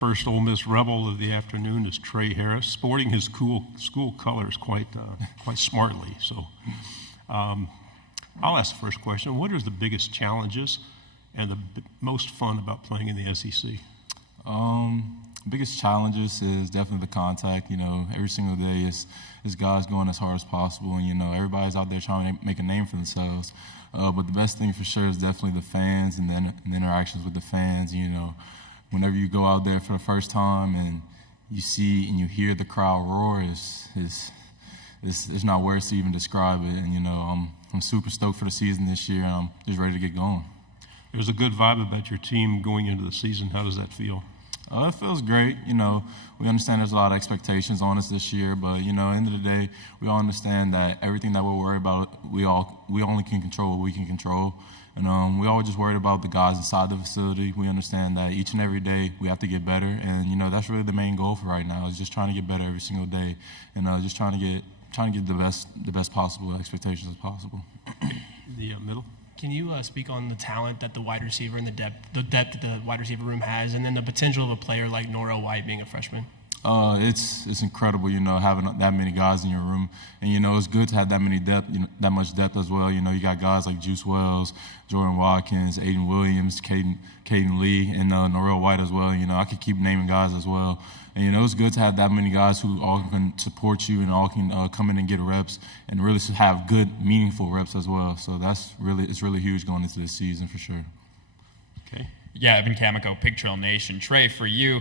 First Ole Miss Rebel of the afternoon is Tre Harris, sporting his cool school colors quite smartly. So I'll ask the first question. What are the biggest challenges and the most fun about playing in the SEC? Biggest challenges is definitely the contact. Every single day is guys going as hard as possible, and everybody's out there trying to make a name for themselves. But the best thing for sure is definitely the fans and the interactions with the fans. Whenever you go out there for the first time and you see and you hear the crowd roar, there's not words to even describe it. And I'm super stoked for the season this year. And I'm just ready to get going. There's a good vibe about your team going into the season. How does that feel? It feels great. We understand there's a lot of expectations on us this year, but at the end of the day, we all understand that everything that we're worried about, we only can control what we can control. And we always just worried about the guys inside the facility. We understand that each and every day we have to get better, and that's really the main goal for right now is just trying to get better every single day, and just trying to get the best possible expectations as possible. The middle. Can you speak on the talent that the wide receiver and the depth that the wide receiver room has, and then the potential of a player like Norrell White being a freshman? It's incredible, having that many guys in your room, and it's good to have that much depth as well. You got guys like Juice Wells, Jordan Watkins, Aiden Williams, Caden Lee, and Norrell White as well. I could keep naming guys as well. And it's good to have that many guys who all can support you and all can come in and get reps and really have good, meaningful reps as well. So it's really huge going into this season for sure. Okay. Yeah, Evan Camico, Pig Trail Nation. Tre, for you,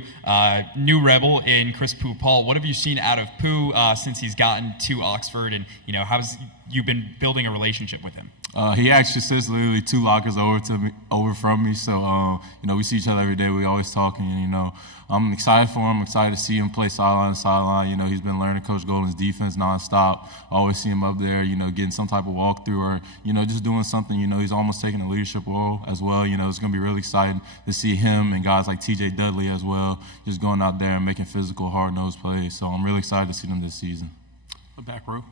new Rebel in Chris Pooh-Paul. What have you seen out of Pooh since he's gotten to Oxford, and how's you been building a relationship with him? He actually sits literally 2 lockers over from me. So we see each other every day. We always talking, and I'm excited for him. I'm excited to see him play sideline to sideline. He's been learning Coach Golden's defense nonstop. I always see him up there, getting some type of walkthrough or just doing something. He's almost taking a leadership role as well. It's going to be really exciting to see him and guys like T.J. Dudley as well, just going out there and making physical, hard-nosed plays. So I'm really excited to see them this season. The back row.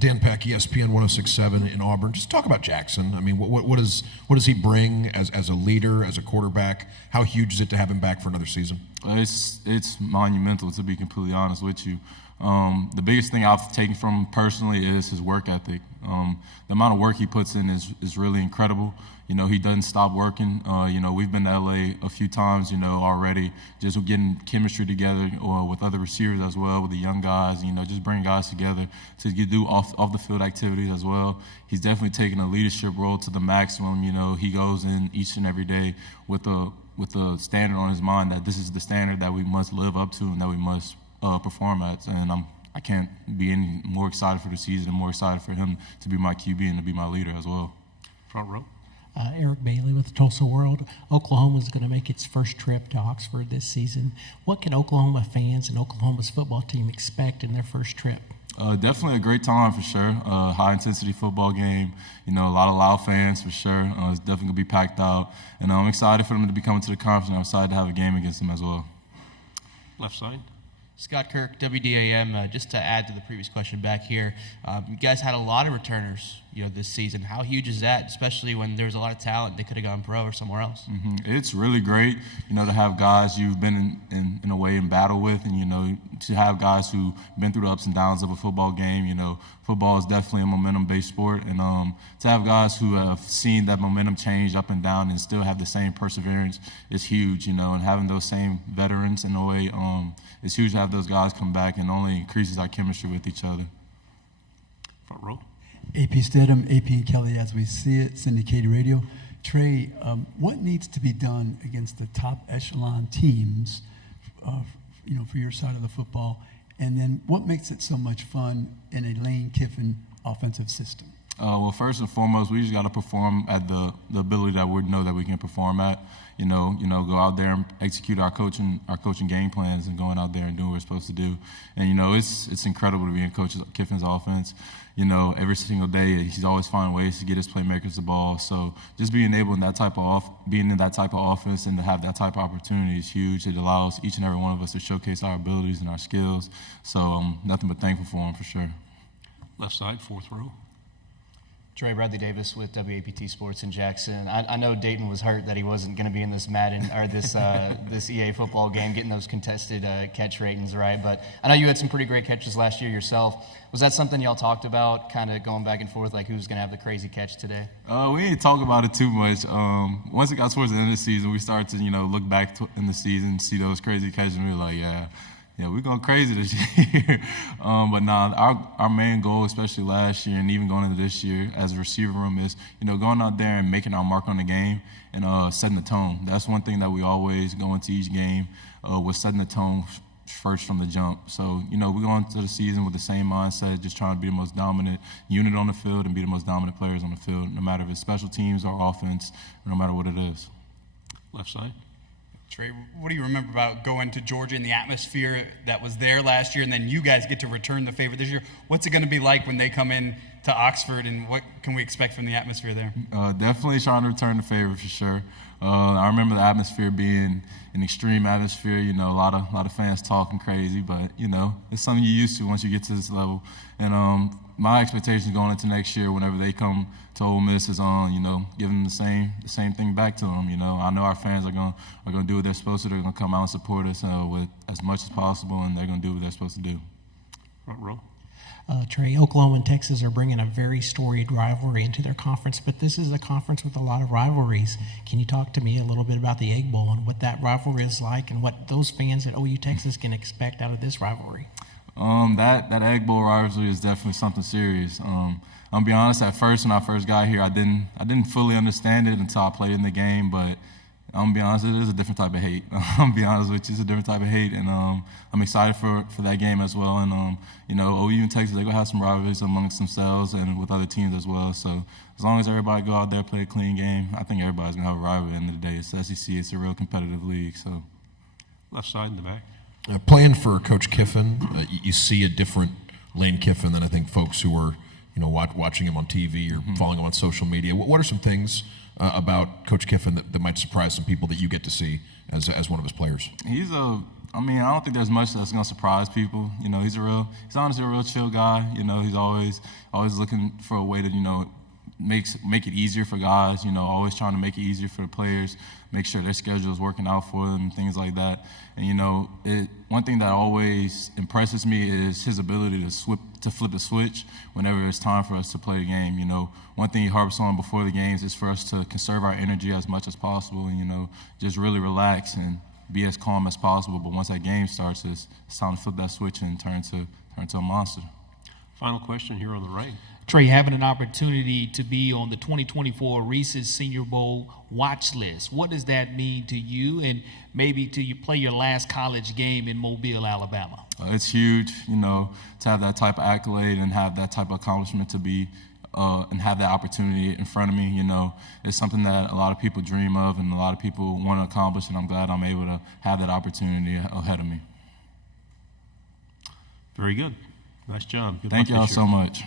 Dan Peck, ESPN 106.7 in Auburn. Just talk about Jackson. I mean, what does he bring as a leader, as a quarterback? How huge is it to have him back for another season? It's monumental, to be completely honest with you. The biggest thing I've taken from him personally is his work ethic. The amount of work he puts in is really incredible. He doesn't stop working. We've been to LA a few times, already, just getting chemistry together with other receivers as well, with the young guys, just bringing guys together to do off the field activities as well. He's definitely taking a leadership role to the maximum. He goes in each and every day with a standard on his mind that this is the standard that we must live up to and that we must perform at. And I can't be any more excited for the season and more excited for him to be my QB and to be my leader as well. Front row. Eric Bailey with the Tulsa World. Oklahoma is going to make its first trip to Oxford this season. What can Oklahoma fans and Oklahoma's football team expect in their first trip? Definitely a great time for sure. High-intensity football game. A lot of loud fans for sure. It's definitely going to be packed out. And I'm excited for them to be coming to the conference, and I'm excited to have a game against them as well. Left side. Scott Kirk, WDAM, just to add to the previous question back here, you guys had a lot of returners, this season. How huge is that, especially when there's a lot of talent? They could have gone pro or somewhere else. Mm-hmm. It's really great, to have guys you've been in a way in battle with, and to have guys who've been through the ups and downs of a football game. Football is definitely a momentum-based sport, and to have guys who have seen that momentum change up and down and still have the same perseverance is huge. And having those same veterans in a way, it's huge to have those guys come back, and only increases our chemistry with each other. Front row. AP Stedham, AP and Kelly, as we see it, syndicated radio. Tre, what needs to be done against the top echelon teams, for your side of the football? And then what makes it so much fun in a Lane Kiffin offensive system? Well, first and foremost, we just got to perform at the ability that we know that we can perform at. Go out there and execute our coaching game plans and going out there and doing what we're supposed to do. And it's incredible to be in Coach Kiffin's offense. Every single day he's always finding ways to get his playmakers the ball. So just being able in that type of offense and to have that type of opportunity is huge. It allows each and every one of us to showcase our abilities and our skills. So nothing but thankful for him for sure. Left side, fourth row. Trey, Bradley Davis with WAPT Sports in Jackson. I know Dayton was hurt that he wasn't going to be in this Madden or this this EA football game, getting those contested catch ratings right. But I know you had some pretty great catches last year yourself. Was that something y'all talked about, kind of going back and forth, like who's going to have the crazy catch today? We didn't talk about it too much. Once it got towards the end of the season, we started to look back in the season, see those crazy catches, and we were like, yeah, we're going crazy this year. But our main goal, especially last year and even going into this year as a receiver room, is going out there and making our mark on the game and setting the tone. That's one thing that we always go into each game with setting the tone first from the jump. So we go into the season with the same mindset, just trying to be the most dominant unit on the field and be the most dominant players on the field, no matter if it's special teams or offense, no matter what it is. Left side. Trey, what do you remember about going to Georgia and the atmosphere that was there last year, and then you guys get to return the favor this year? What's it going to be like when they come in to Oxford, and what can we expect from the atmosphere there? Definitely trying to return the favor for sure. I remember the atmosphere being an extreme atmosphere. A lot of fans talking crazy, but it's something you're used to once you get to this level. And my expectations going into next year, whenever they come to Ole Miss, is on giving them the same thing back to them. I know our fans are going to do what they're supposed to. They're going to come out and support us with as much as possible, and they're going to do what they're supposed to do. Front row. Trey, Oklahoma and Texas are bringing a very storied rivalry into their conference, but this is a conference with a lot of rivalries. Can you talk to me a little bit about the Egg Bowl and what that rivalry is like and what those fans at OU Texas can expect out of this rivalry? That Egg Bowl rivalry is definitely something serious. I'll be honest, at first when I first got here, I didn't fully understand it until I played in the game, but I'm gonna be honest, it is a different type of hate. I'm gonna be honest with you, it's a different type of hate, and I'm excited for that game as well. And OU and Texas, they're gonna have some rivalries amongst themselves and with other teams as well. So as long as everybody go out there play a clean game, I think everybody's gonna have a rivalry at the end of the day. It's the SEC, it's a real competitive league. So Left side in the back. Playing for Coach Kiffin, you see a different Lane Kiffin than I think folks who are watching him on TV or following him on social media. What are some things about Coach Kiffin that might surprise some people that you get to see as one of his players? I don't think there's much that's gonna surprise people. He's honestly a real chill guy. He's always looking for a way to make it easier for guys. Always trying to make it easier for the players, make sure their schedule is working out for them and things like that. And one thing that always impresses me is his ability to flip the switch whenever it's time for us to play the game. One thing he harps on before the games is for us to conserve our energy as much as possible and just really relax and be as calm as possible. But once that game starts, it's time to flip that switch and turn to a monster. Final question here on the right. Trey, having an opportunity to be on the 2024 Reese's Senior Bowl watch list, what does that mean to you and maybe to you play your last college game in Mobile, Alabama? It's huge, to have that type of accolade and have that type of accomplishment to be and have that opportunity in front of me. It's something that a lot of people dream of and a lot of people want to accomplish, and I'm glad I'm able to have that opportunity ahead of me. Very good. Nice job. Good Thank luck y'all this so year. much.